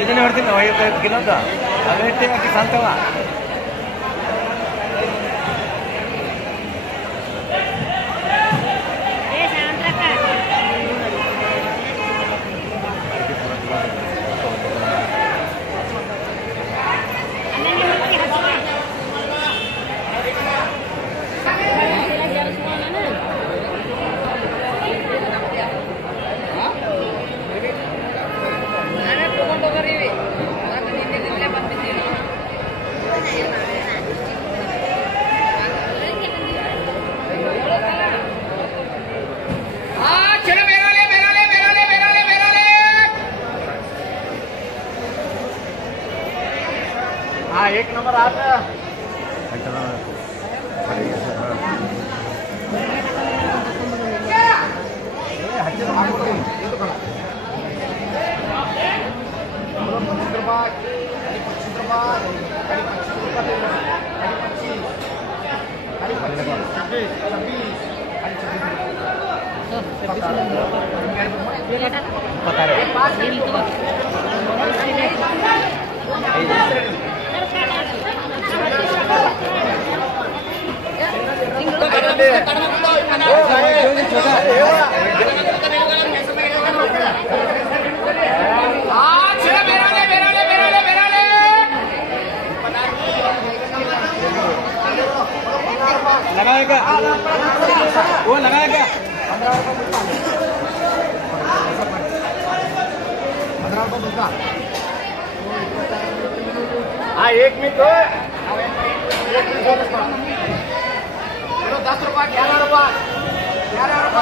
ಇದನ್ನೇ ಹೊಡ್ತೀನಿ 55 ಕಿಲೋದ ಅವೆಟ್ಟೆ ಹಾಕಿ ಸಾಂತವ एक नंबर आता लगाएगा वो लगाएगा 15 रुपये दूसरा हाँ 1 मिनट 10 रुपये 11 रुपये 11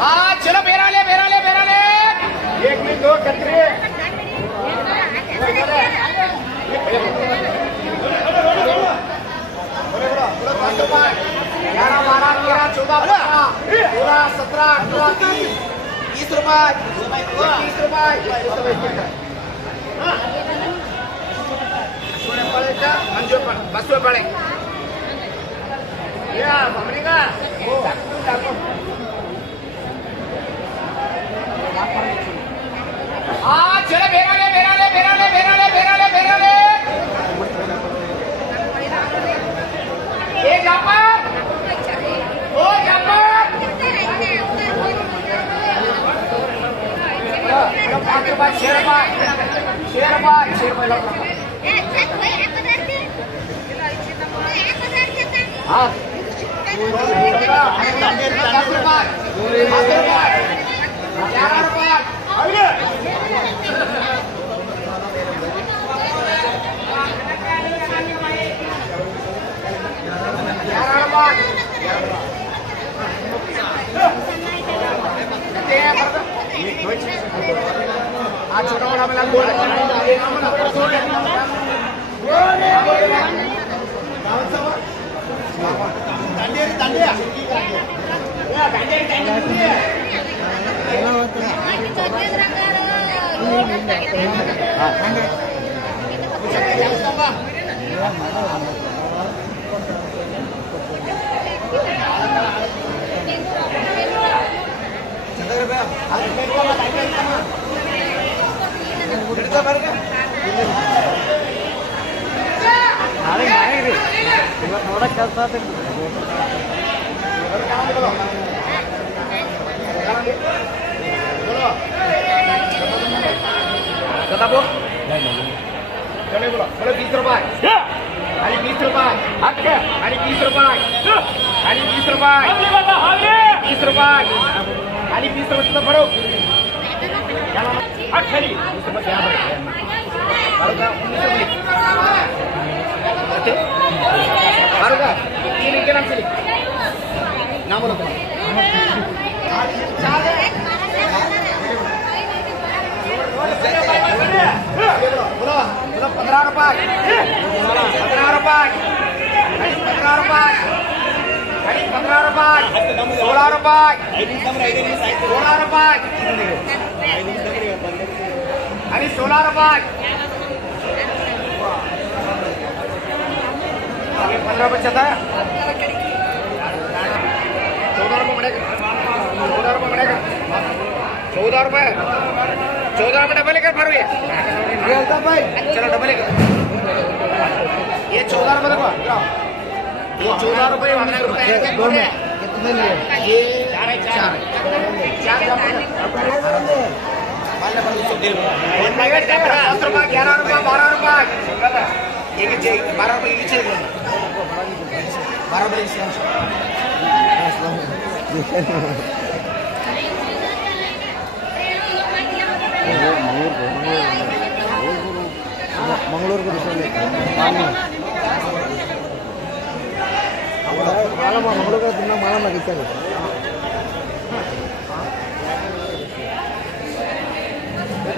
हाँ चलो बेरा ले 1 मिनट 2 कतरे 30 रुपये 20 रुपये या अमेरिका हाँ चलो बेरा ले एक जापान ओ जापान 5 रुपये 6 रुपये हाँ 10 रुपये बोलो 20 रुपये 20 रुपये 20 रुपये 20 रुपये 20 रुपये तो भरो खाली 20 रुपये बारू का इनके नाम से नाम बोलो बोलो 15 रुपये 15 रुपये 15 रुपये 16 रुपये 16 रुपये आणि 16 रुपये 15 रुपये चलता है 14 रुपये बढ़ेगा 14 रुपये बढ़ेगा 14 रुपये डबल लेकर मारो ये चलो डबल लेकर ये 14 रुपये देखो ये 14 रुपये 15 रुपये ये 4 10 रुपये 11 रुपये 12 रुपये एक 12 रुपये एक 12 रुपये मंगलोर को मंगलोर का दिन माला लगे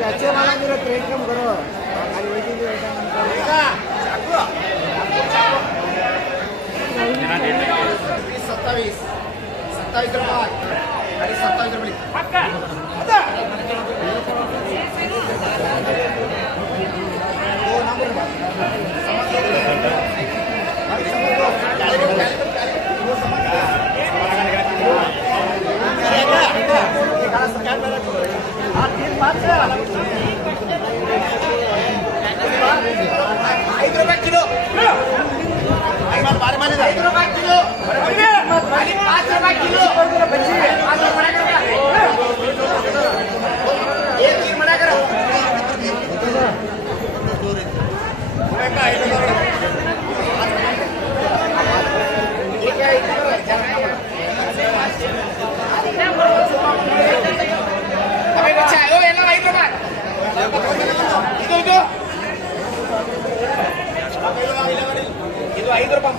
अच्छे माला मेरा ट्रेन कम करो 27 रुपये आणि 27 रुपये किलो 5 रुपये किलो आणि 5 रुपये किलो एक तीन मना करो अभी बच्चा आयो ये ना 5 रुपये ಇದು 5 ರೂಪಾಯಿ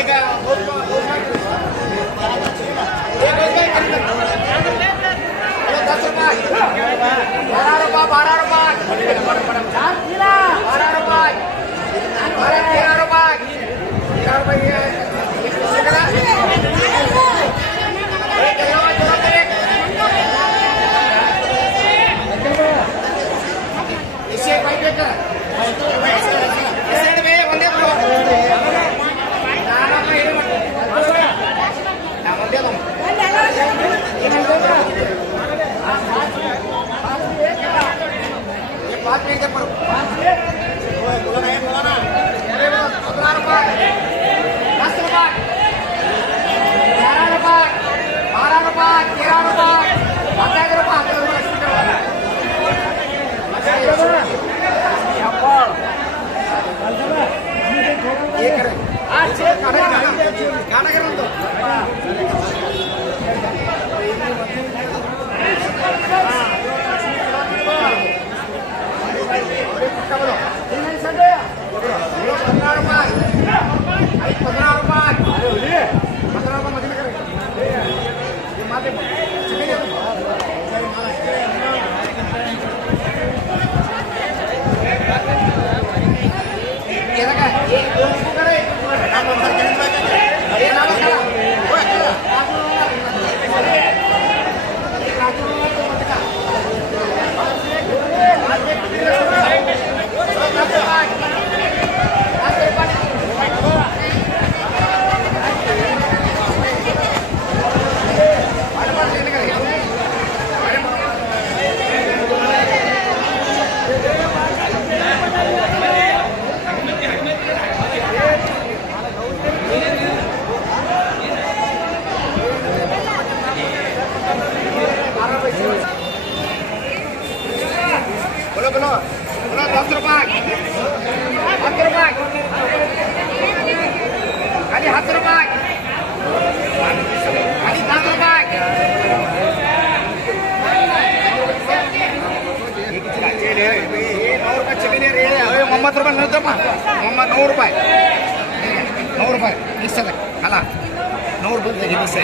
ಈಗ ಮೊಹಮ್ಮದ್ ರೂಪಾಯಿ ನಿಲ್ತಮ್ಮ ಮೊಹಮ್ಮದ್ 100 ರೂಪಾಯಿ 100 ರೂಪಾಯಿ ಮಿಸ್ ಅದ ಅಲ್ಲ 100 ರೂಪಾಯಿ ಮಿಸ್